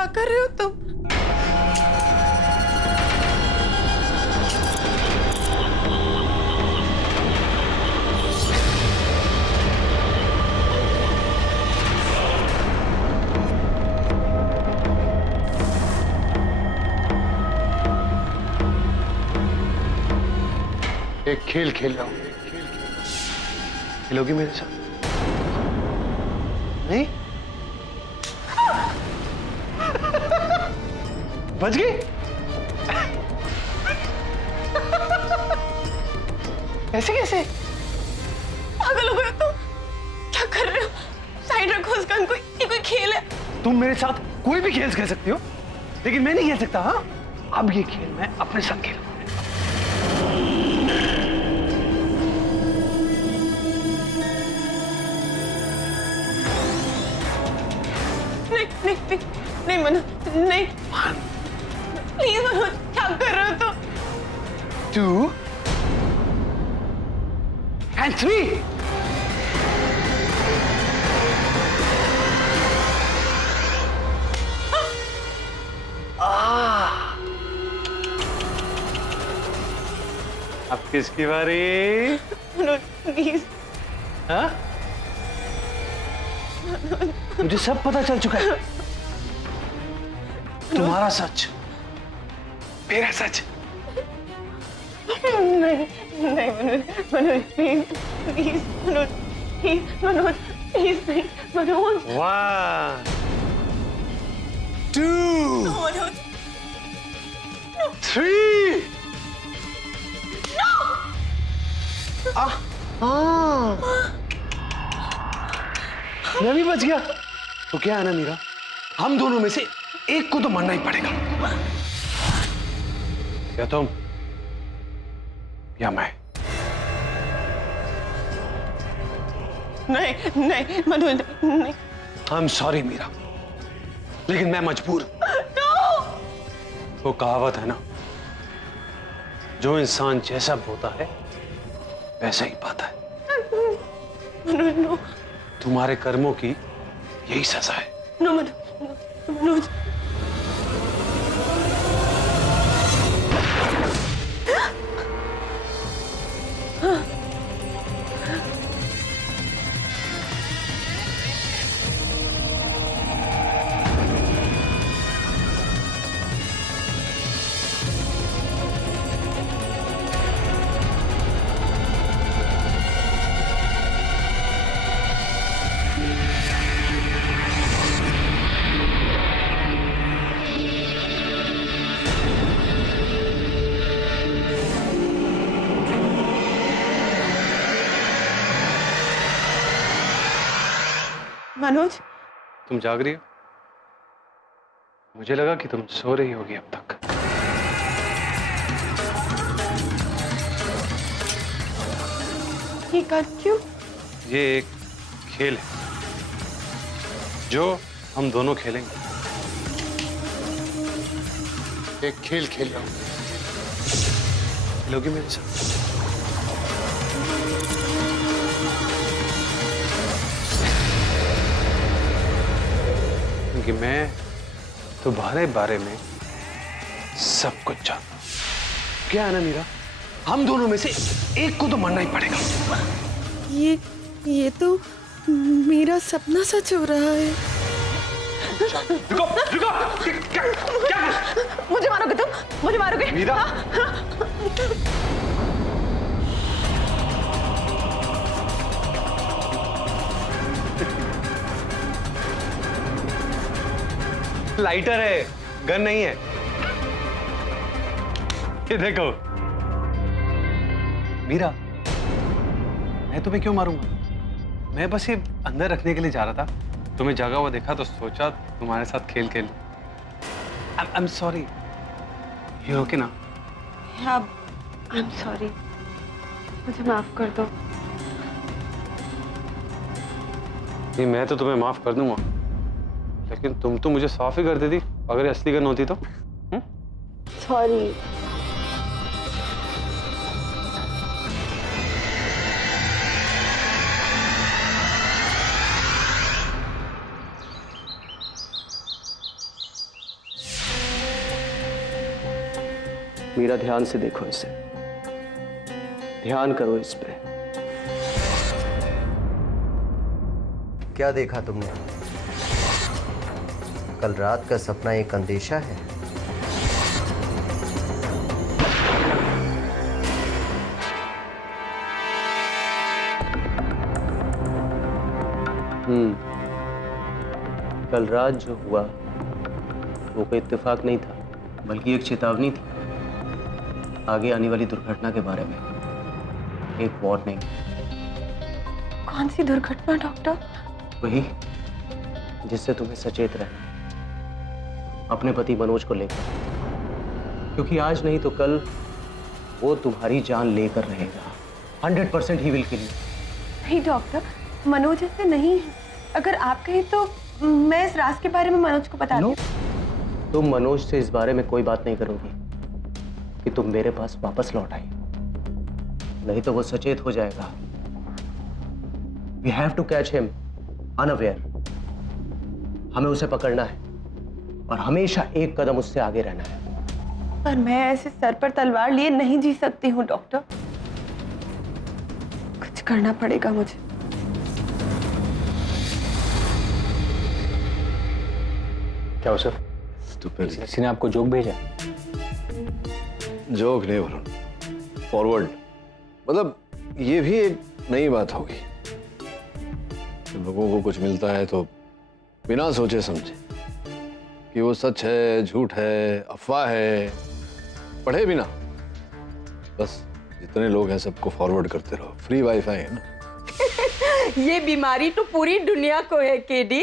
क्या कर रहे हो तुम? एक खेल खेल रहा हूं। खेलोगी मेरे साथ? नहीं? बच गई? ऐसे कैसे? पागल हो गए तुम? क्या कर रहे हो? साइड रखो उस गन को, ये कोई खेल है? तुम मेरे साथ कोई भी खेल खेल सकती हो, लेकिन मैं नहीं खेल सकता। हाँ, अब ये खेल मैं अपने साथ खेलूंगा। नहीं नहीं नहीं मनोज, नहीं प्लीज मनोज, क्या कर रहे हो तुम? 2 and 3। अब किसकी बारी? मनोज प्लीज। हाँ? मुझे सब पता चल चुका है। तुम्हारा सच, मेरा सच। नहीं नहीं Manoj, Manoj please please Manoj, please Manoj, please नहीं मनोज। 1 2 मनोज 3। मैं भी बच गया। तो क्या है ना मीरा, हम दोनों में से एक को तो मरना ही पड़ेगा। या तुम या मैं। नहीं नहीं मनोज नहीं। आई एम सॉरी मीरा, लेकिन मैं मजबूर हूं। वो कहावत है ना, जो इंसान जैसा बोता है वैसा ही पाता है। मनोज नो। तुम्हारे कर्मों की यही सजा है। नो मनोज, मनोज। मनोज तुम जाग रही हो? मुझे लगा कि तुम सो रही होगी अब तक। ये कर क्यों? ये एक खेल है जो हम दोनों खेलेंगे। एक खेल खेल रहा हूं। खेलोगी मेरे साथ? क्योंकि मैं तुम्हारे बारे में सब कुछ जानता हूं। क्या है ना मीरा, हम दोनों में से एक को तो मरना ही पड़ेगा। ये तो मेरा सपना सच हो रहा है। रुको रुको, क्या मुझे मारोगे तुम? मुझे मारोगे? मीरा? लाइटर है, गन नहीं है। ये देखो मीरा, मैं तुम्हें क्यों मारूंगा? मैं बस ये अंदर रखने के लिए जा रहा था। तुम्हें जागा हुआ देखा तो सोचा तुम्हारे साथ खेल खेल। I am sorry. ये ओके ना? आई एम सॉरी, मुझे माफ कर दो। नहीं, मैं तो तुम्हें माफ कर दूंगा, लेकिन तुम तो मुझे साफ ही कर देती अगर ये असली गन होती तो। सॉरी। मीरा, ध्यान से देखो इसे, ध्यान करो इस पे। क्या देखा तुमने? कल रात का सपना एक अंदेशा है? कल रात जो हुआ वो कोई इत्तेफाक नहीं था, बल्कि एक चेतावनी थी आगे आने वाली दुर्घटना के बारे में, एक वार्निंग। कौन सी दुर्घटना डॉक्टर? वही जिससे तुम्हें सचेत रहना अपने पति मनोज को लेकर, क्योंकि आज नहीं तो कल वो तुम्हारी जान लेकर रहेगा। 100% ही विल किल यू। नहीं डॉक्टर, मनोज ऐसे नहीं है। अगर आप कहें तो मैं इस राज के बारे में मनोज को बता दूं। तुम मनोज से इस बारे में कोई बात नहीं करोगी कि तुम मेरे पास वापस लौट आई, नहीं तो वो सचेत हो जाएगा। We have to catch him unaware। हमें उसे पकड़ना है और हमेशा एक कदम उससे आगे रहना है। पर मैं ऐसे सर पर तलवार लिए नहीं जी सकती हूँ डॉक्टर, कुछ करना पड़ेगा मुझे। क्या हो सर? किसी ने आपको जोक भेजा? जोक नहीं वरुण, फॉरवर्ड। मतलब ये भी एक नई बात होगी। जब लोगों को कुछ मिलता है तो बिना सोचे समझे कि वो सच है, झूठ है, अफवाह है, पढ़े बिना बस जितने लोग हैं सबको फॉरवर्ड करते रहो। फ्री वाईफाई है ना। ये बीमारी तो पूरी दुनिया को है केडी।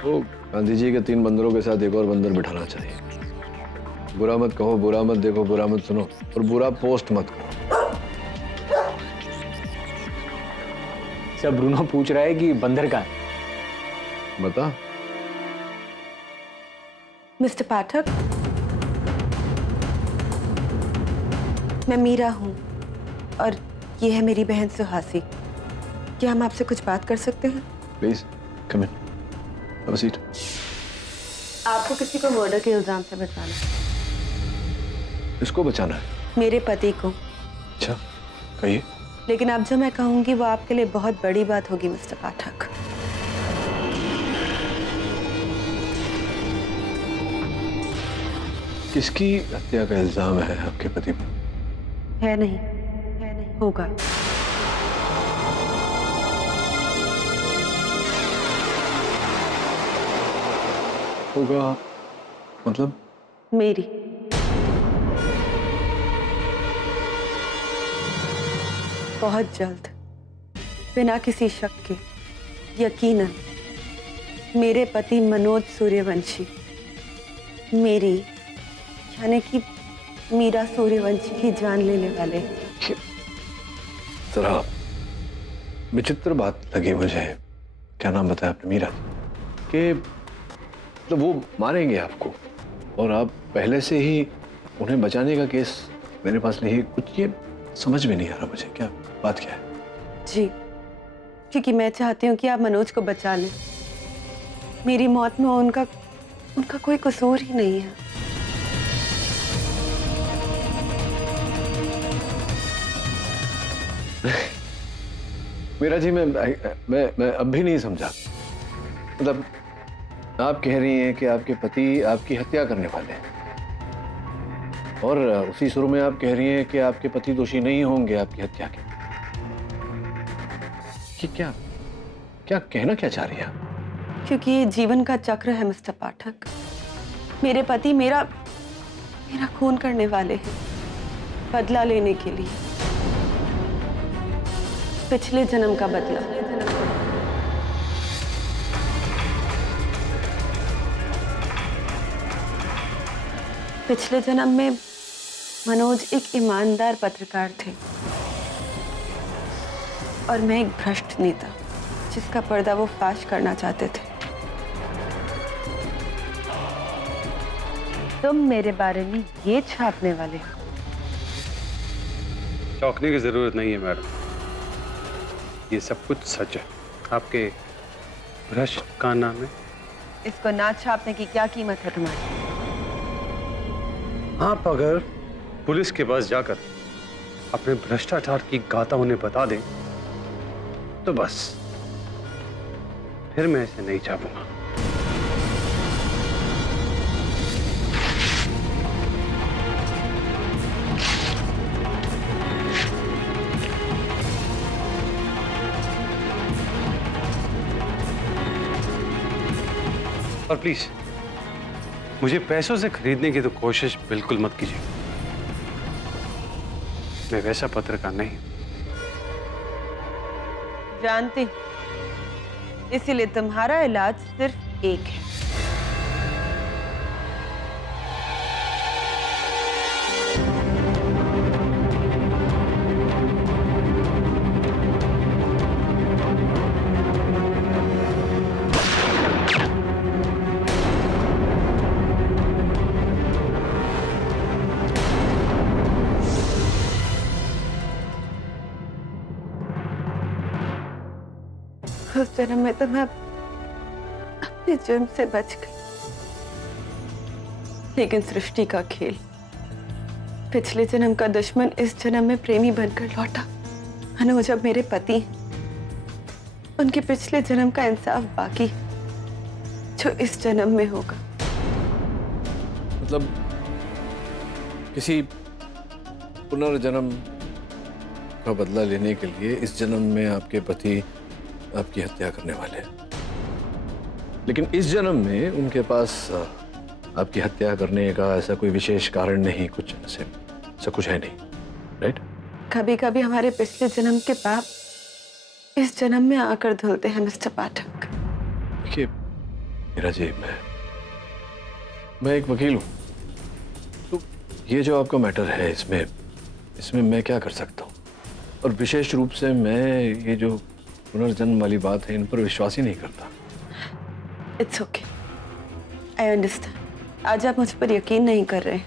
तो गांधी जी के 3 बंदरों के साथ एक और बंदर बिठाना चाहिए। बुरा मत कहो, बुरा मत देखो, बुरा मत सुनो और बुरा पोस्ट मत करो। सर ब्रूनो पूछ रहा है कि बंदर का है। बता। मिस्टर पाठक, मैं मीरा हूँ और ये है मेरी बहन सुहासी। क्या हम आपसे कुछ बात कर सकते हैं? Please come in, have a seat. आपको किसी को मर्डर के इल्जाम से बचाना है। किसको बचाना है? मेरे पति को। अच्छा, कहिए। लेकिन अब जो मैं कहूंगी वो आपके लिए बहुत बड़ी बात होगी मिस्टर पाठक। किसकी हत्या का इल्जाम है आपके पति पर? है नहीं, होगा। होगा मतलब? मेरी। बहुत जल्द, बिना किसी शक के, यकीनन मेरे पति मनोज सूर्यवंशी मेरी यानी कि मीरा सूर्यवंशी की जान लेने वाले। जरा विचित्र बात लगी मुझे। क्या नाम बताया आपने? मीरा के तो वो मारेंगे आपको और आप पहले से ही उन्हें बचाने का केस मेरे पास नहीं। कुछ ये समझ में नहीं आ रहा मुझे, क्या बात क्या है? जी, क्योंकि मैं चाहती हूँ कि आप मनोज को बचा लें। मेरी मौत में उनका कोई कसूर ही नहीं है। मीरा जी, मैं अब भी नहीं समझा। मतलब आप कह रही हैं कि आपके पति आपकी हत्या करने वाले हैं और उसी सुर में आप कह रही हैं कि आपके पति दोषी नहीं होंगे आपकी हत्या के। कि क्या कहना क्या चाह रही हैं आप? क्योंकि ये जीवन का चक्र है मिस्टर पाठक। मेरे पति मेरा खून करने वाले हैं, बदला लेने के लिए। पिछले जन्म का बदला। पिछले जन्म में मनोज एक ईमानदार पत्रकार थे और मैं एक भ्रष्ट नेता जिसका पर्दा वो फाश करना चाहते थे। तुम मेरे बारे में ये छापने वाले हो? चौंकने की जरूरत नहीं है मैडम, ये सब कुछ सच है। आपके भ्रष्ट का नाम है। इसको ना छापने की क्या कीमत है तुम्हारी? आप अगर पुलिस के पास जाकर अपने भ्रष्टाचार की गाथा उन्हें बता दें तो बस फिर मैं इसे नहीं छापूंगा। और प्लीज मुझे पैसों से खरीदने की तो कोशिश बिल्कुल मत कीजिए। मैं वैसा पत्रकार नहीं हूं। जानती हूं, इसीलिए तुम्हारा इलाज सिर्फ एक है। उस जन्म में तो मैं अपने जुर्म से बच गई, लेकिन सृष्टि का खेल, पिछले जन्म का दुश्मन इस जन्म में प्रेमी बनकर लौटा। अनुज अब मेरे पति हैं। उनके पिछले जन्म का इंसाफ बाकी है, जो इस जन्म में होगा। मतलब किसी पुनर्जन्म का बदला लेने के लिए इस जन्म में आपके पति आपकी हत्या करने वाले हैं, लेकिन इस जन्म में उनके पास आपकी हत्या करने का ऐसा कोई विशेष कारण नहीं, कुछ ऐसा कुछ है नहीं, राइट? कभी कभी हमारे पिछले जन्म के पाप इस जन्म में आकर धुलते हैं मिस्टर पाठक। देखिए मीरा जी, मैं एक वकील हूं, तो ये जो आपका मैटर है इसमें मैं क्या कर सकता हूँ? और विशेष रूप से मैं ये जो पुनर्जन्म वाली बात है इन पर विश्वास ही नहीं करता। It's okay, I understand. आज आप मुझ पर यकीन नहीं कर रहे हैं,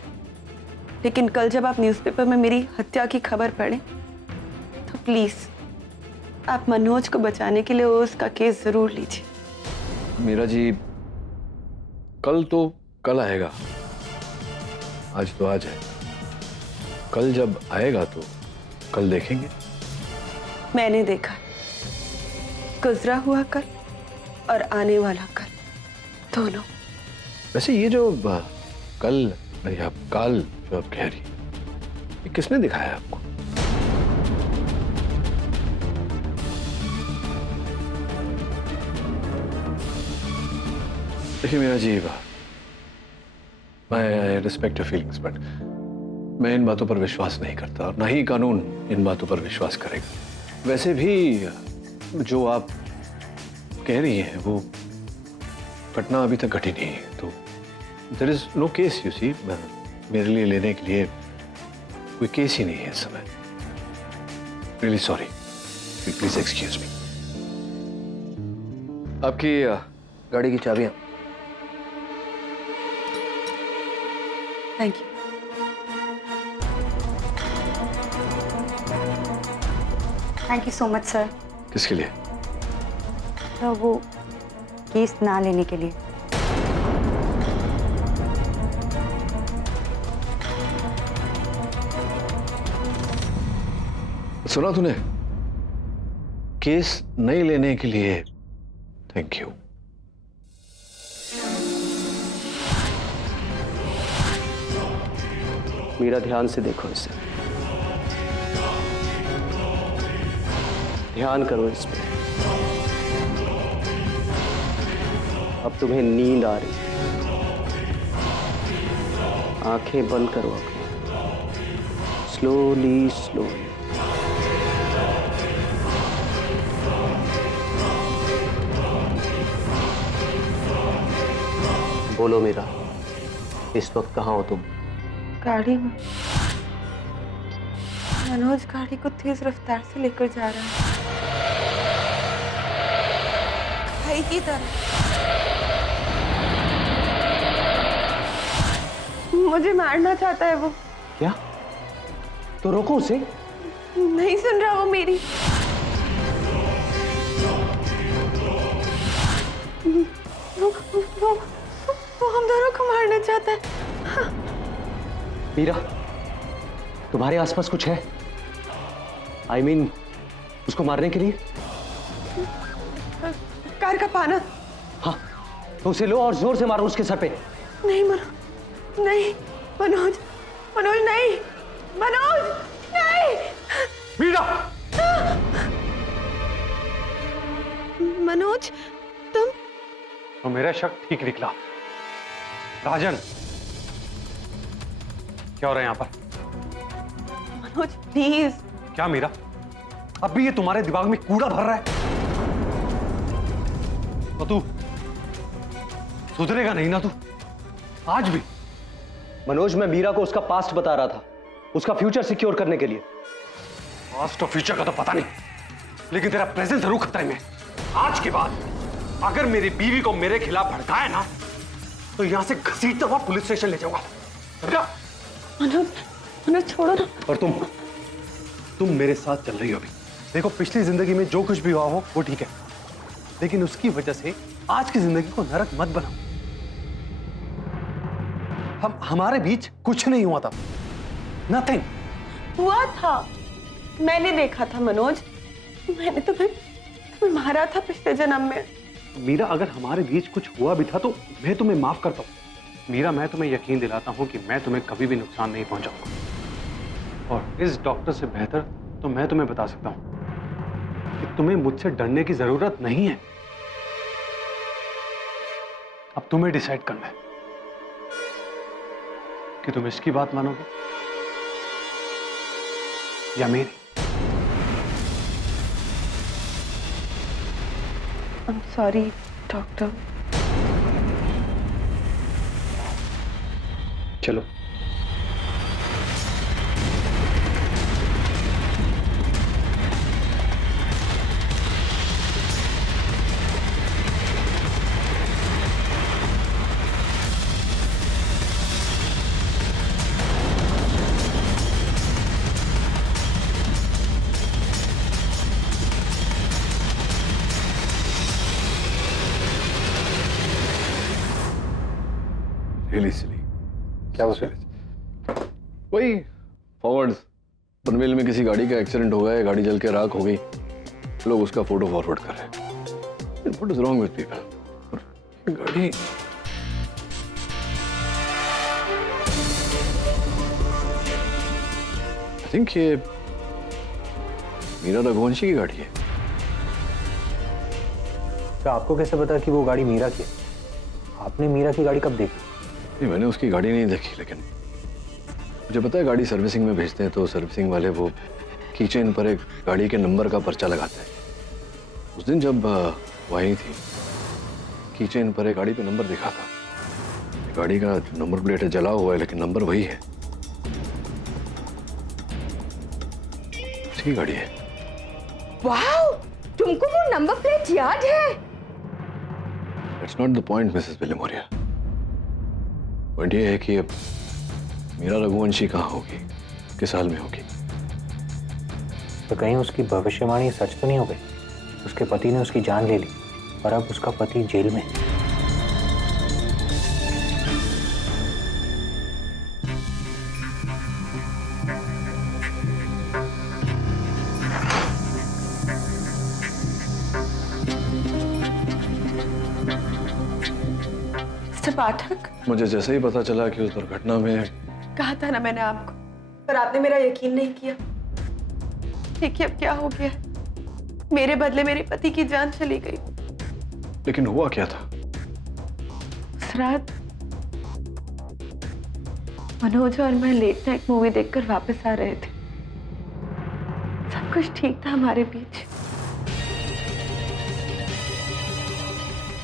लेकिन कल जब आप न्यूज़पेपर में मेरी हत्या की खबर पढ़े तो प्लीज आप मनोज को बचाने के लिए उसका केस जरूर लीजिए। मीरा जी, कल तो कल आएगा, आज तो आज है। कल जब आएगा तो कल देखेंगे। मैंने देखा गुजरा हुआ कल और आने वाला कल दोनों। वैसे ये जो कल या काल जो आप कह रही हैं, ये किसने दिखाया आपको? देखिए मीरा जी, मैं रिस्पेक्ट योर फीलिंग्स, बट मैं इन बातों पर विश्वास नहीं करता और ना ही कानून इन बातों पर विश्वास करेगा। वैसे भी जो आप कह रही हैं वो घटना अभी तक घटी नहीं है, तो there is no case, you see. मेरे लिए लेने के लिए कोई केस ही नहीं है इस समय। Really sorry, please excuse me. आपकी गाड़ी की चाबियां। Thank you. Thank you so much sir. किसके लिए? तो वो केस ना लेने के लिए। सुना तूने? केस नहीं लेने के लिए थैंक यू। मीरा, ध्यान से देखो इसे, ध्यान करो इस पे। अब तुम्हें नींद आ रही, आंखें बंद करो अपनी, स्लोली स्लोली। बोलो मीरा, इस वक्त कहाँ हो तुम? गाड़ी में। मनोज गाड़ी को तेज रफ्तार से लेकर जा रहा है, भाई की तरह। मुझे मारना चाहता है वो। क्या? तो रोको उसे। नहीं सुन रहा वो मेरी। वो हम दोनों को मारना चाहता है। मीरा, तुम्हारे आसपास कुछ है? I mean, उसको मारने के लिए? कार का पाना। हाँ, तो उसे लो और जोर से मारो उसके सर पे। नहीं नहीं मनोज, मनोज नहीं, मनोज नहीं। मीरा! मनोज, तुम? तो मेरा शक ठीक निकला। राजन, क्या हो रहा है यहाँ पर? मनोज प्लीज। क्या मीरा, अब भी ये तुम्हारे दिमाग में कूड़ा भर रहा है? तो तू सुधरेगा नहीं ना तू? आज भी? मनोज, मैं मीरा को उसका पास्ट बता रहा था, उसका फ्यूचर सिक्योर करने के लिए। पास्ट और फ्यूचर का तो पता नहीं, लेकिन तेरा प्रेजेंट जरूर खतरे में। आज के बाद अगर मेरी बीवी को मेरे खिलाफ भड़काया ना, तो यहां से घसीटता हुआ पुलिस स्टेशन ले जाऊंगा। समझा? मनोज, मनोज छोड़ो ना। और तुम मेरे साथ चल रही हो अभी। देखो, पिछली जिंदगी में जो कुछ भी हुआ हो वो ठीक है, लेकिन उसकी वजह से आज की जिंदगी को नरक मत बनाओ। हमारे बीच कुछ नहीं हुआ था, नथिंग। हुआ था, मैंने देखा था मनोज, मैंने तुम्हें मारा था पिछले जन्म में। मीरा, अगर हमारे बीच कुछ हुआ भी था तो मैं तुम्हें माफ करता हूं। मीरा, मैं तुम्हें यकीन दिलाता हूं कि मैं तुम्हें कभी भी नुकसान नहीं पहुंचाऊंगा। और इस डॉक्टर से बेहतर तो मैं तुम्हें बता सकता हूं कि तुम्हें मुझसे डरने की जरूरत नहीं है। अब तुम्हें डिसाइड करना है कि तुम इसकी बात मानोगे या मेरी। I'm sorry, doctor. चलो। रियली सिली। क्या हो सर? वही फॉरवर्ड, पनवेल में किसी गाड़ी का एक्सीडेंट हो गया, गाड़ी जल के राख हो गई, लोग उसका फोटो फॉरवर्ड कर रहे हैं। What is wrong with people? गाड़ी आई थिंक ये मीरा रघुवंशी की गाड़ी है। तो आपको कैसे पता कि वो गाड़ी मीरा की है? आपने मीरा की गाड़ी कब देखी? नहीं, मैंने उसकी गाड़ी नहीं देखी, लेकिन मुझे पता है गाड़ी सर्विसिंग में भेजते हैं तो सर्विसिंग वाले वो कीचेन पर एक गाड़ी के नंबर का पर्चा लगाते हैं। उस दिन जब वो आई थी, कीचेन पर एक गाड़ी पे नंबर दिखा था। गाड़ी का नंबर प्लेट जला हुआ है, लेकिन नंबर वही है। उसकी गाड़ी है। वाओ, तुमको वो नंबर प्लेट याद है? That's not the point, Mrs Vilimoria. Point ये है कि अब मीरा रघुवंशी कहाँ होगी, किस हाल में होगी। तो कहीं उसकी भविष्यवाणी सच तो नहीं हो गई? उसके पति ने उसकी जान ले ली और अब उसका पति जेल में। मिस्टर पाठक, मुझे जैसे ही पता चला कि उस दुर्घटना में, कहा था ना मैंने आपको, पर आपने मेरा यकीन नहीं किया। देखिए अब क्या हो गया, मेरे बदले मेरे पति की जान चली गई। लेकिन हुआ क्या था? उस रात मनोज और मैं लेट नाइट मूवी देखकर वापस आ रहे थे। सब कुछ ठीक था हमारे बीच।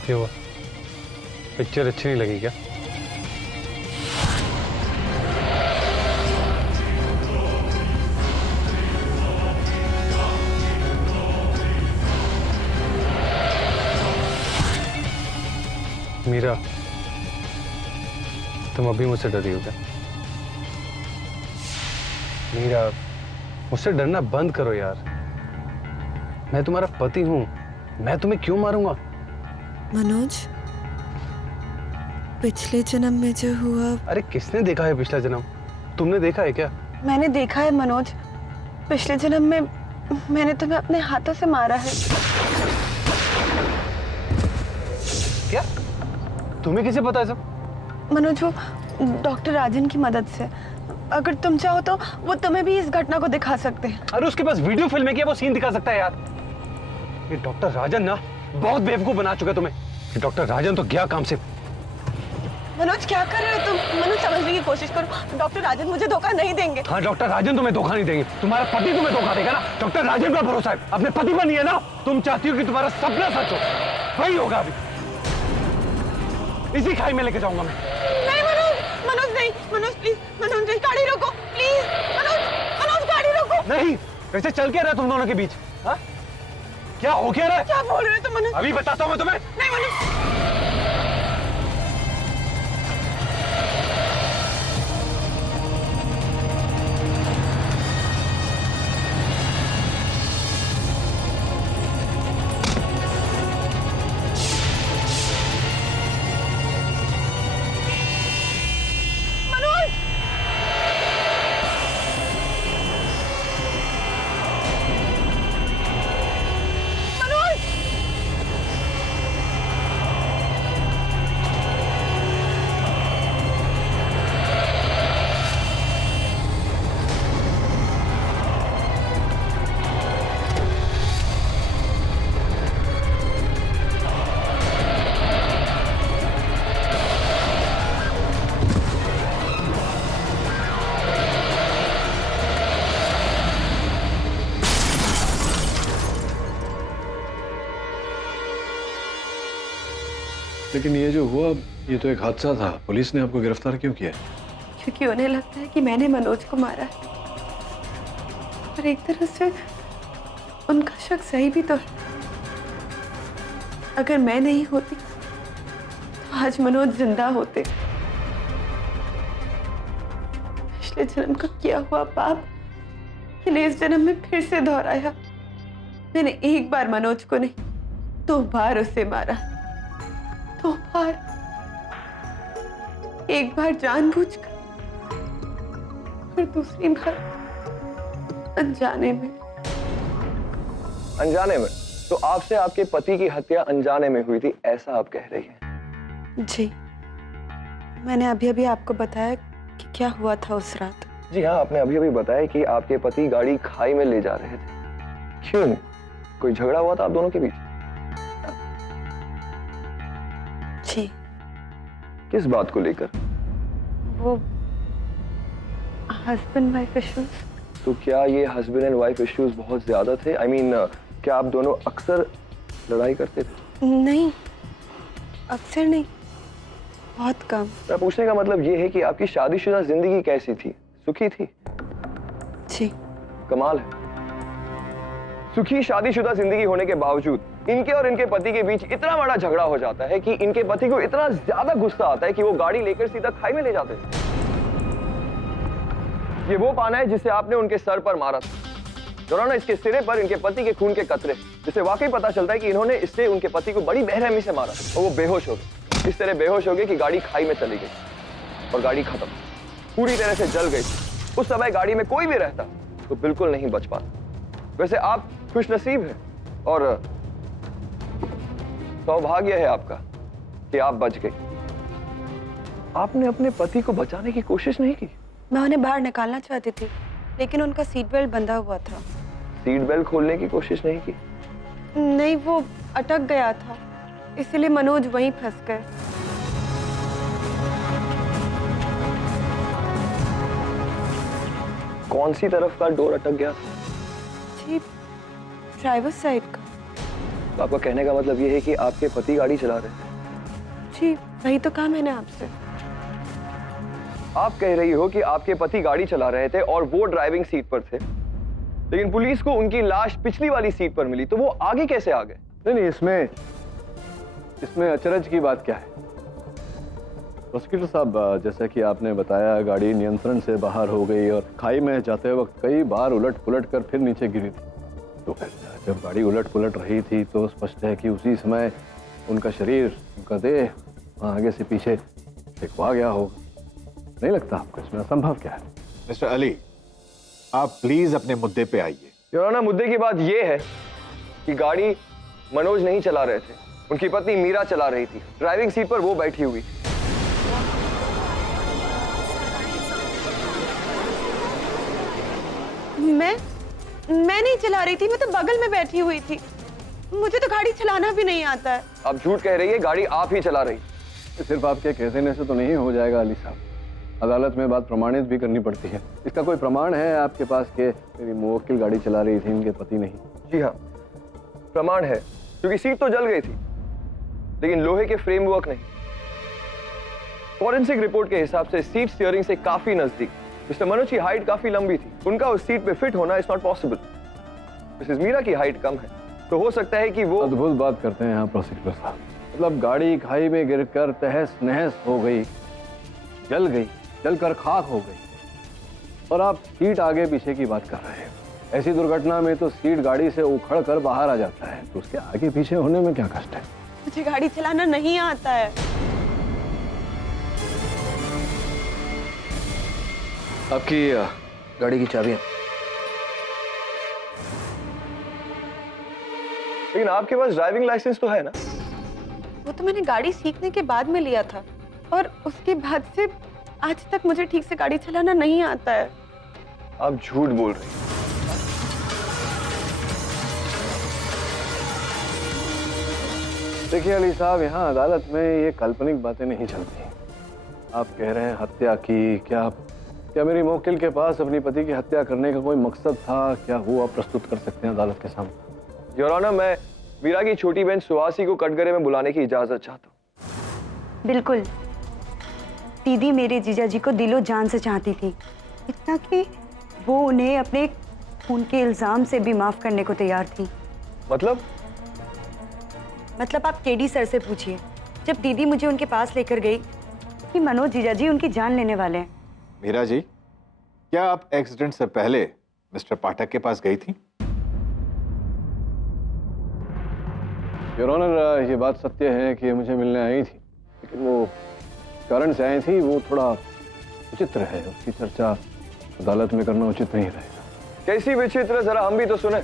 क्या हुआ? पिक्चर अच्छी नहीं लगी क्या? मीरा, तुम अभी मुझसे डरी हो क्या? मीरा, मुझसे डरना बंद करो यार। मैं तुम्हारा पति हूं, मैं तुम्हें क्यों मारूंगा? मनोज, पिछले जन्म में जो हुआ। अरे किसने देखा है पिछला जन्म? तुमने देखा है क्या? मैंने देखा है मनोज, पिछले जन्म में मैंने तुम्हें अपने हाथों से मारा है। क्या? तुम्हें कैसे पता है सब? मनोज, वो डॉक्टर राजन की मदद से। अगर तुम चाहो तो वो तुम्हें भी इस घटना को दिखा सकते हैं। अरे उसके पास वीडियो फिल्म है क्या? वो सीन दिखा सकता है यार। ये डॉक्टर राजन ना बहुत बेवकूफ बना चुका है तुम्हें। ये डॉक्टर राजन तो गया काम से। मनोज क्या कर रहे हो तुम? मनोज समझने की कोशिश करो, डॉक्टर राजन मुझे धोखा नहीं देंगे। हाँ, डॉक्टर राजन तुम्हें धोखा नहीं देंगे। तुम्हारा पति तुम्हें धोखा देगा ना। डॉक्टर राजन का भरोसा है, अपने पति पर नहीं है ना। तुम चाहती हो कि तुम्हारा सपना सच हो, वही होगा अभी। इसी खाई में लेके जाऊंगा मैं। नहीं मनोज, मनोज नहीं, मनोज प्लीज, मनोज नहीं, गाड़ी रोको प्लीज, मनोज, मनोज गाड़ी रोको। नहीं, वैसे चल क्या रहा है तुम दोनों के बीच? हाँ? क्या हो क्या रहा है? क्या बोल रहे हो तुम मनोज? अभी बताता हूँ मैं तुम्हें। नहीं मनोज। लेकिन ये जो हुआ, ये तो एक हादसा था। पुलिस ने आपको गिरफ्तार क्यों किया? क्योंकि उन्हें लगता है कि मैंने मनोज को मारा है, और एक तरह से उनका शक सही भी तो है। अगर मैं नहीं होती तो आज मनोज जिंदा होते। पिछले जन्म का किया हुआ पाप मैंने इस जन्म में फिर से दोहराया। मैंने एक बार मनोज को नहीं, 2 बार उसे मारा। 2 बार, एक बार जानबूझकर और दूसरी बार अनजाने में। अनजाने में? तो आपसे आपके पति की हत्या अनजाने में हुई थी, ऐसा आप कह रही हैं? जी, मैंने अभी अभी आपको बताया कि क्या हुआ था उस रात। जी हाँ, आपने अभी अभी बताया कि आपके पति गाड़ी खाई में ले जा रहे थे। क्यों? कोई झगड़ा हुआ था आप दोनों के बीच? जी। किस बात को लेकर? वो हस्बैंड वाइफ इश्यूज। तो क्या ये हस्बैंड एंड वाइफ इश्यूज बहुत ज्यादा थे? I mean, क्या आप दोनों अक्सर लड़ाई करते थे? नहीं, अक्सर नहीं, बहुत कम। मेरा पूछने का मतलब ये है कि आपकी शादीशुदा जिंदगी कैसी थी? सुखी थी? जी। कमाल है। सुखी शादीशुदा जिंदगी होने के बावजूद इनके और इनके पति के बीच इतना बड़ा झगड़ा हो जाता है कि इनके पति को इतना ज्यादा गुस्सा आता है कि वो गाड़ी लेकर सीधा खाई में ले जाते हैं। ये वो पाना है जिसे आपने उनके सर पर मारा था। ना इसके सिरे पर इनके पति के खून के कतरे, जिससे वाकई पता चलता है कि इन्होंने इससे उनके पति को बड़ी बेरहमी से मारा और वो बेहोश हो गए। इस तरह बेहोश हो गए कि गाड़ी खाई में चली गई और गाड़ी खत्म, पूरी तरह से जल गई। उस समय गाड़ी में कोई भी रहता तो बिल्कुल नहीं बच पाता। वैसे आप खुशनसीब हैं और सौभाग्य है आपका कि आप बच गए। आपने अपने पति को बचाने की कोशिश नहीं की? मैं उन्हें बाहर निकालना चाहती थी, लेकिन उनका सीट बेल्ट बंधा हुआ था। सीट बेल्ट खोलने की कोशिश नहीं की? नहीं, वो अटक गया था, इसलिए मनोज वहीं फंस गए। कौन सी तरफ का डोर अटक गया? जी, ड्राइवर साइड का। तो आपका कहने का मतलब ये है कि आपके पति गाड़ी चला रहे थे? जी, वही तो कहा मैंने आपसे। आप कह रही हो कि आपके पति गाड़ी चला रहे थे और वो ड्राइविंग सीट पर थे, लेकिन पुलिस को उनकी लाश पिछली वाली सीट पर मिली, तो वो आगे कैसे आ गए? नहीं, इसमें अचरज की बात क्या है? प्रोसिक्यूटर साहब, जैसा कि आपने बताया, गाड़ी नियंत्रण से बाहर हो गई और खाई में जाते वक्त कई बार उलट पुलट कर फिर नीचे गिरी थी। तो जब गाड़ी उलट पुलट रही थी तो स्पष्ट है कि उसी समय उनका शरीर, उनका देह आगे से पीछे फेंकवा गया होगा। नहीं लगता आपको इसमें असंभव क्या है? मिस्टर अली, आप प्लीज अपने मुद्दे पे आइए। योर ऑनर, मुद्दे की बात यह है कि गाड़ी मनोज नहीं चला रहे थे, उनकी पत्नी मीरा चला रही थी। ड्राइविंग सीट पर वो बैठी हुई थी। मैं नहीं चला रही थी, मैं तो बगल में बैठी हुई थी। मुझे तो गाड़ी चलाना भी नहीं आता है। आप झूठ कह रही है, गाड़ी आप ही चला रही। सिर्फ आपके कह देने से तो नहीं हो जाएगा अली साहब, अदालत में बात प्रमाणित भी करनी पड़ती है। इसका कोई प्रमाण है आपके पास कि मेरी मुवक्किल गाड़ी चला रही थी, इनके पति नहीं? जी हाँ, प्रमाण है, क्योंकि सीट तो जल गई थी लेकिन लोहे के फ्रेमवर्क नहीं। फॉरेंसिक रिपोर्ट के हिसाब से सीट स्टीयरिंग से काफी नजदीक। मिस्टर मनोज की हाइट काफी लंबी थी, उनका उस सीट पे फिट होना is not possible. Mrs Meera की हाइट कम है, तो हो सकता है कि वो अद्भुत बात करते हैं यहाँ प्रोसिक्यूटर साहब। मतलब गाड़ी खाई में गिरकर तहस नहस हो गई, जलकर खाक हो गई, और आप सीट आगे पीछे की बात कर रहे हैं। ऐसी दुर्घटना में तो सीट गाड़ी से उखड़ कर बाहर आ जाता है, तो उसके आगे पीछे होने में क्या कष्ट है? मुझे गाड़ी चलाना नहीं आता है। आपकी गाड़ी की चाबियां। लेकिन आपके पास ड्राइविंग लाइसेंस तो है ना? वो तो मैंने गाड़ी सीखने के बाद में लिया था, और उसके बाद से आज तक मुझे ठीक से गाड़ी चलाना नहीं आता है। आप झूठ बोल रही हैं। देखिए अली साहब, यहाँ अदालत में ये काल्पनिक बातें नहीं चलती। आप कह रहे हैं हत्या की, क्या मेरी मुवक्किल के पास अपनी पति की हत्या करने का कोई मकसद था? क्या वो आप प्रस्तुत कर सकते हैं अदालत के सामने? योर ऑनर, मैं मीरा की छोटी बहन सुहासी को कटघरे में बुलाने की इजाजत चाहता हूँ। बिल्कुल, दीदी मेरे जीजाजी को दिलो जान से चाहती थी, इतना कि वो उन्हें अपने खून के इल्जाम से भी माफ करने को तैयार थी। मतलब आप केडी सर से पूछिए। जब दीदी मुझे उनके पास लेकर गई कि मनोज जीजाजी उनकी जान लेने वाले हैं। मीरा जी, क्या आप एक्सीडेंट से पहले मिस्टर पाठक के पास गई थी? योर ऑनर, ये बात सत्य है कि मुझे मिलने आई थी, लेकिन वो कारण से आई थी, वो थोड़ा विचित्र है, उसकी चर्चा अदालत में करना उचित नहीं रहेगा। कैसी विचित्र, जरा हम भी तो सुने।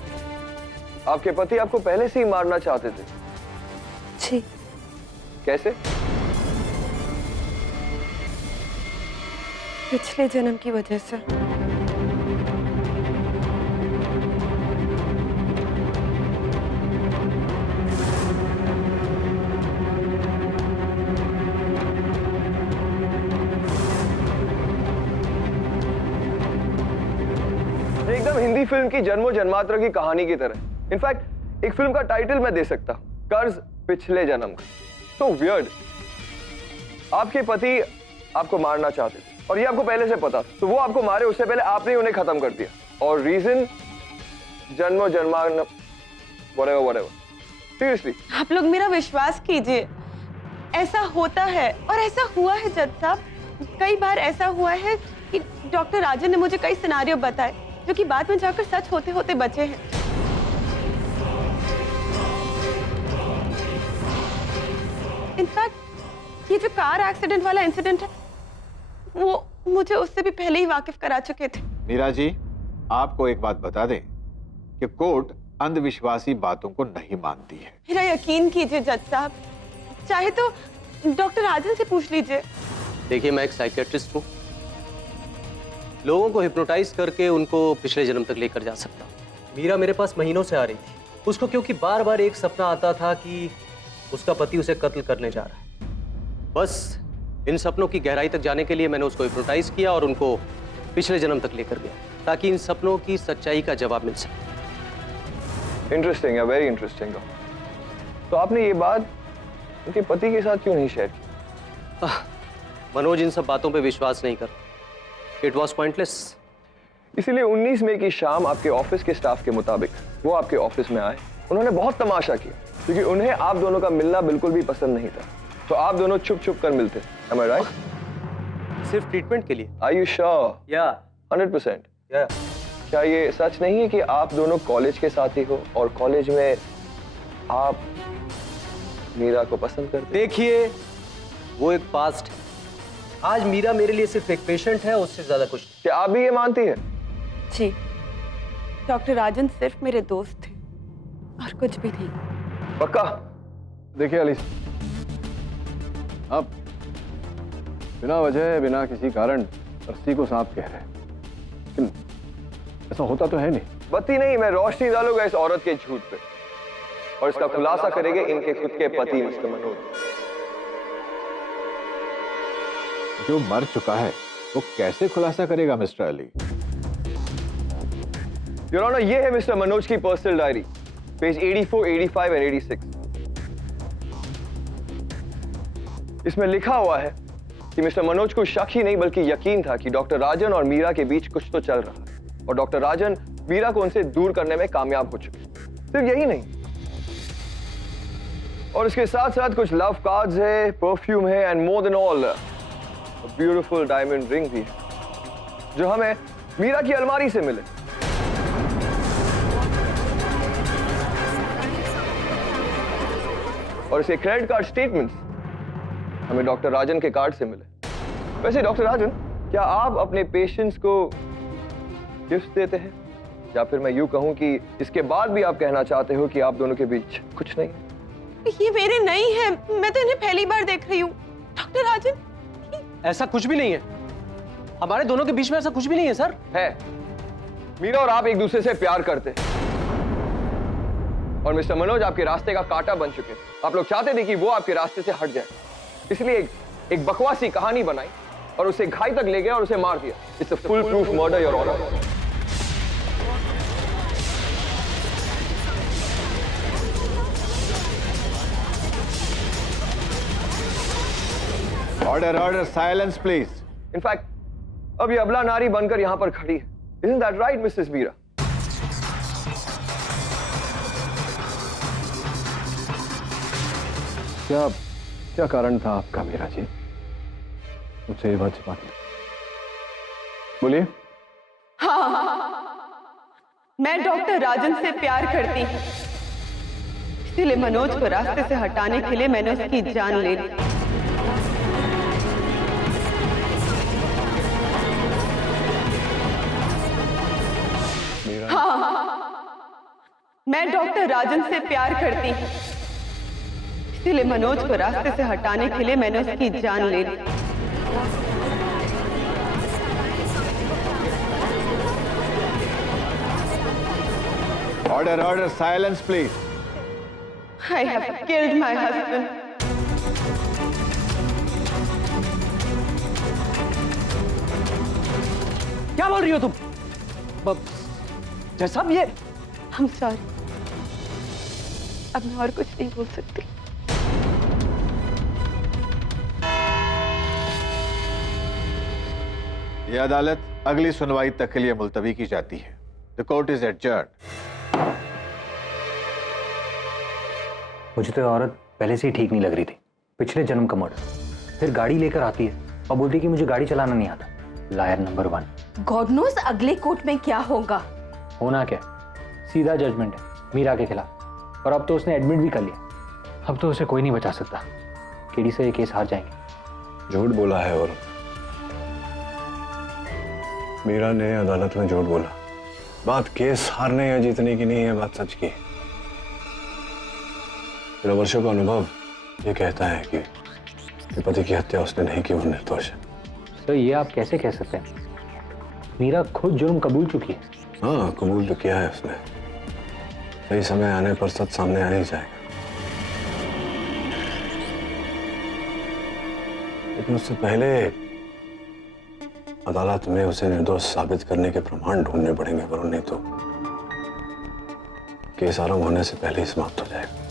आपके पति आपको पहले से ही मारना चाहते थे। जी। कैसे? पिछले जन्म की वजह से। एकदम हिंदी फिल्म की जन्मों जन्मांतर की कहानी की तरह। इनफैक्ट एक फिल्म का टाइटल मैं दे सकता हूं, कर्ज पिछले जन्म का। तो वियर्ड। आपके पति आपको मारना चाहते थे और ये आपको पहले से पता था, तो वो आपको मारे उससे पहले आपने ही उन्हें खत्म कर दिया। और रीजन जन्मों जन्मांतर whatever। सीरियसली आप लोग मेरा विश्वास कीजिए, ऐसा होता है और ऐसा हुआ है जज साहब। कई बार ऐसा हुआ है कि डॉक्टर राजन ने मुझे कई सिनारियो बताए जो कि बाद में जाकर सच होते होते बचे हैं। इनफैक्ट ये जो कार एक्सीडेंट वाला इंसिडेंट है, वो मुझे उससे भी पहले ही वाकिफ करा चुके थे। मीरा जी, आपको एक बात बता दें कि कोर्ट अंधविश्वासी बातों को नहीं मानती है। मेरा यकीन कीजिए जज साहब, चाहे तो डॉक्टर राजन से पूछ लीजिए। देखिए, मैं एक साइकियाट्रिस्ट हूँ, लोगों को हिप्नोटाइज करके उनको पिछले जन्म तक लेकर जा सकता हूँ। मीरा मेरे पास महीनों से आ रही थी, उसको क्योंकि बार बार एक सपना आता था कि उसका पति उसे कत्ल करने जा रहा है। बस इन सपनों की गहराई तक जाने के लिए मैंने उसको हिप्नोटाइज किया और उनको पिछले जन्म तक लेकर गया, ताकि इन सपनों की सच्चाई का जवाब मिल सके। इंटरेस्टिंग है, वेरी इंटरेस्टिंग। तो आपने ये बात उनके पति के साथ क्यों नहीं शेयर की? मनोज इन सब बातों पे विश्वास नहीं कर, इट वॉज पॉइंटलेस। इसीलिए 19 मई की शाम आपके ऑफिस के स्टाफ के मुताबिक वो आपके ऑफिस में आए। उन्होंने बहुत तमाशा किया, क्योंकि उन्हें आप दोनों का मिलना बिल्कुल भी पसंद नहीं था। तो आप दोनों छुप छुप कर मिलते। Am I right? सिर्फ ट्रीटमेंट के लिए। Are you sure? या 100%? या क्या ये सच नहीं है कि आप दोनों कॉलेज के साथी हो और कॉलेज में आप मीरा को पसंद करते? देखिए, वो एक पास्ट है, आज मीरा मेरे लिए सिर्फ एक पेशेंट है, उससे ज्यादा कुछ नहीं। क्या आप भी ये मानती हैं? जी, डॉक्टर राजन सिर्फ मेरे दोस्त थे और कुछ भी नहीं। पक्का? देखिए अली, आप बिना वजह बिना किसी कारण रस्सी को सांप कह रहे हैं, लेकिन ऐसा होता तो है नहीं। बत्ती नहीं, मैं रोशनी डालूंगा इस औरत के झूठ पे और इसका खुलासा करेंगे इनके खुद के पति मिस्टर मनोज। जो मर चुका है वो कैसे खुलासा करेगा मिस्टर अली? योर ऑनर, ये है मिस्टर मनोज की पर्सनल डायरी, पेज 84, 85 और 86। इसमें लिखा हुआ है कि मिस्टर मनोज को शक ही नहीं बल्कि यकीन था कि डॉक्टर राजन और मीरा के बीच कुछ तो चल रहा है और डॉक्टर राजन मीरा को उनसे दूर करने में कामयाब हो चुके। सिर्फ यही नहीं, और इसके साथ साथ कुछ लव कार्ड्स है, परफ्यूम है and more than all beautiful diamond ring भी है जो हमें मीरा की अलमारी से मिले। और इसके क्रेडिट कार्ड स्टेटमेंट्स हमें डॉक्टर राजन के कार्ड से मिले। वैसे डॉक्टर राजन, क्या आप अपने पेशेंट्स को गिफ्ट देते हैं, या फिर मैं यूं कहूं कि इसके बाद भी आप कहना चाहते हो कि आप दोनों के बीच कुछ नहीं है? ये मेरे नहीं है, मैं तो इन्हें पहली बार देख रही हूँ। डॉक्टर राजन, ऐसा कुछ भी नहीं है, हमारे दोनों के बीच में ऐसा कुछ भी नहीं है सर। है, मीरा और आप एक दूसरे से प्यार करते हैं और मिस्टर मनोज आपके रास्ते का कांटा बन चुके थे। आप लोग चाहते थे कि वो आपके रास्ते से हट जाए, इसलिए एक बकवासी कहानी बनाई और उसे घाई तक ले गए और उसे मार दिया। It's a full proof murder your honour. Order order, silence please. In fact अब ये अबला नारी बनकर यहां पर खड़ी है। Isn't that right, Mrs Meera? क्या कारण था आपका मीरा जी, मुझसे ये बात छिपाने? बोलिए। मैं डॉक्टर राजन से प्यार करती हूँ, इसीलिए मनोज को रास्ते से हटाने के लिए मैंने उसकी जान ले ली। मैं डॉक्टर राजन से प्यार करती हूँ, इसीलिए मनोज को रास्ते से हटाने के लिए मैंने उसकी जान ले ली। Order order, silence please. I have killed my husband. क्या बोल रही हो तुम? जैसा भी ये, I'm sorry. अब मैं और कुछ नहीं बोल सकती। ये अदालत अगली सुनवाई तक के लिए मुलतवी की जाती है। The court is adjourned. मुझे तो ये औरत पहले से ही ठीक नहीं लग रही थी। पिछले जन्म का मर्डर, फिर गाड़ी लेकर आती है और बोलती है कि मुझे गाड़ी चलाना नहीं आता। Liar number 1। गॉड नोस अगले कोर्ट में क्या होगा। होना क्या, सीधा जजमेंट है मीरा के खिलाफ, और अब तो उसने एडमिट भी कर लिया। अब तो उसे कोई नहीं बचा सकता। केडी से ये केस हार जाएंगे। झूठ बोला है और मीरा ने अदालत में झूठ बोला। बात केस हारने या जीतने की नहीं है, बात सच की है। मेरा वर्षों का अनुभव ये कहता है कि पति की हत्या उसने नहीं की, वो निर्दोष है। तो ये आप कैसे कह सकते हैं? मीरा खुद जुर्म कबूल चुकी है। हाँ, कबूल तो किया है उसने। सही समय आने पर सच सामने आ ही जाएगा। लेकिन उससे पहले अदालत में उसे निर्दोष साबित करने के प्रमाण ढूंढने पड़ेंगे, वरना नहीं तो केस आरंभ होने से पहले ही समाप्त हो जाएगा।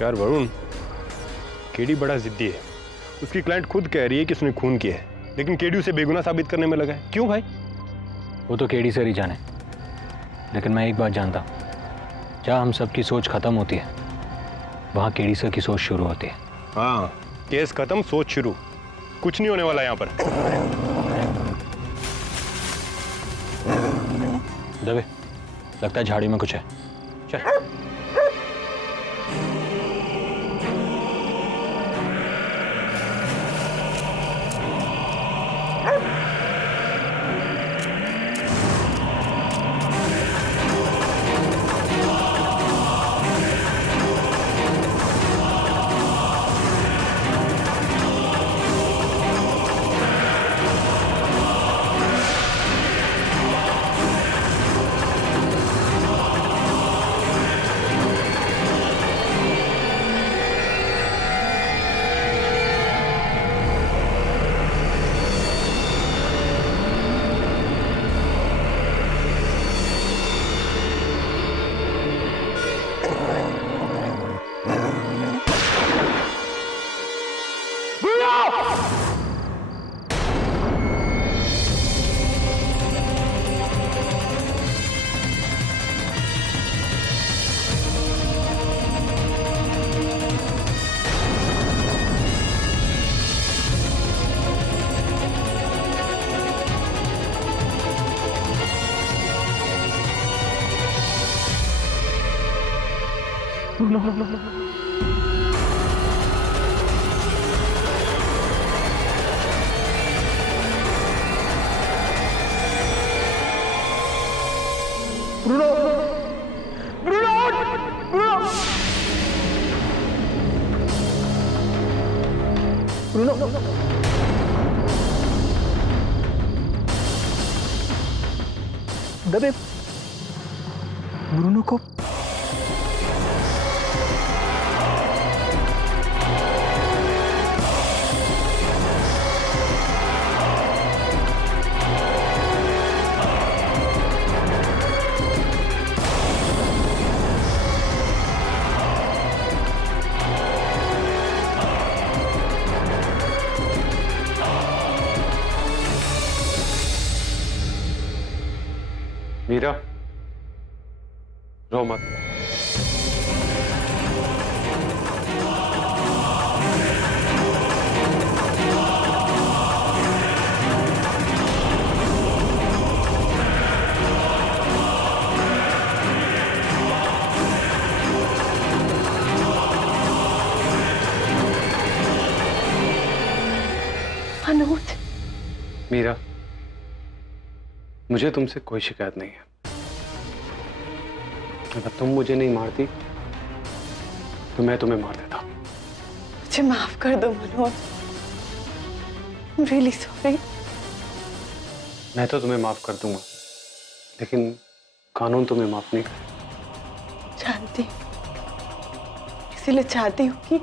यार वरुण, केडी बड़ा जिद्दी है। उसकी क्लाइंट खुद कह रही है कि उसने खून किया है, लेकिन केडी उसे बेगुनाह साबित करने में लगा है। क्यों भाई? वो तो केडी सर ही जाने, लेकिन मैं एक बात जानता हूँ, जहाँ हम सबकी सोच खत्म होती है वहाँ केडी सर की सोच शुरू होती है। हाँ, केस खत्म सोच शुरू। कुछ नहीं होने वाला यहाँ पर। दबे, लगता है झाड़ी में कुछ है। चल। दबे, ब्रूनो को मीरा, रो मत। मनोज, मीरा, मुझे तुमसे कोई शिकायत नहीं है। अगर तुम मुझे नहीं मारती तो मैं तुम्हें मार देता। मुझे माफ कर दो मनोज। I'm really sorry। मैं तो तुम्हें माफ कर दूंगा, लेकिन कानून तुम्हें माफ नहीं करे। जानती हूँ, इसीलिए चाहती हूँ कि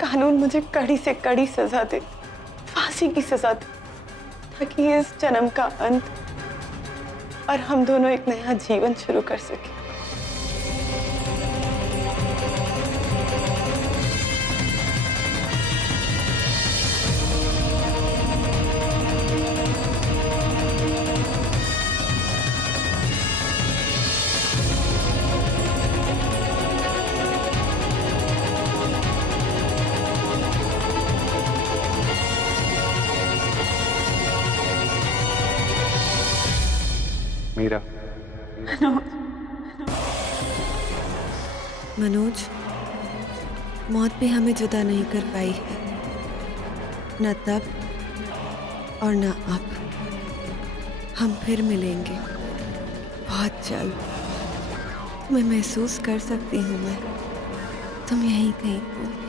कानून मुझे कड़ी से कड़ी सजा दे, फांसी की सजा दे, ताकि इस जन्म का अंत और हम दोनों एक नया जीवन शुरू कर सकें। मीरा, मनोज, मौत भी हमें जुदा नहीं कर पाई है, न तब और न अब। हम फिर मिलेंगे बहुत जल्द। तुम्हें महसूस कर सकती हूँ मैं, तुम यहीं कहीं हो।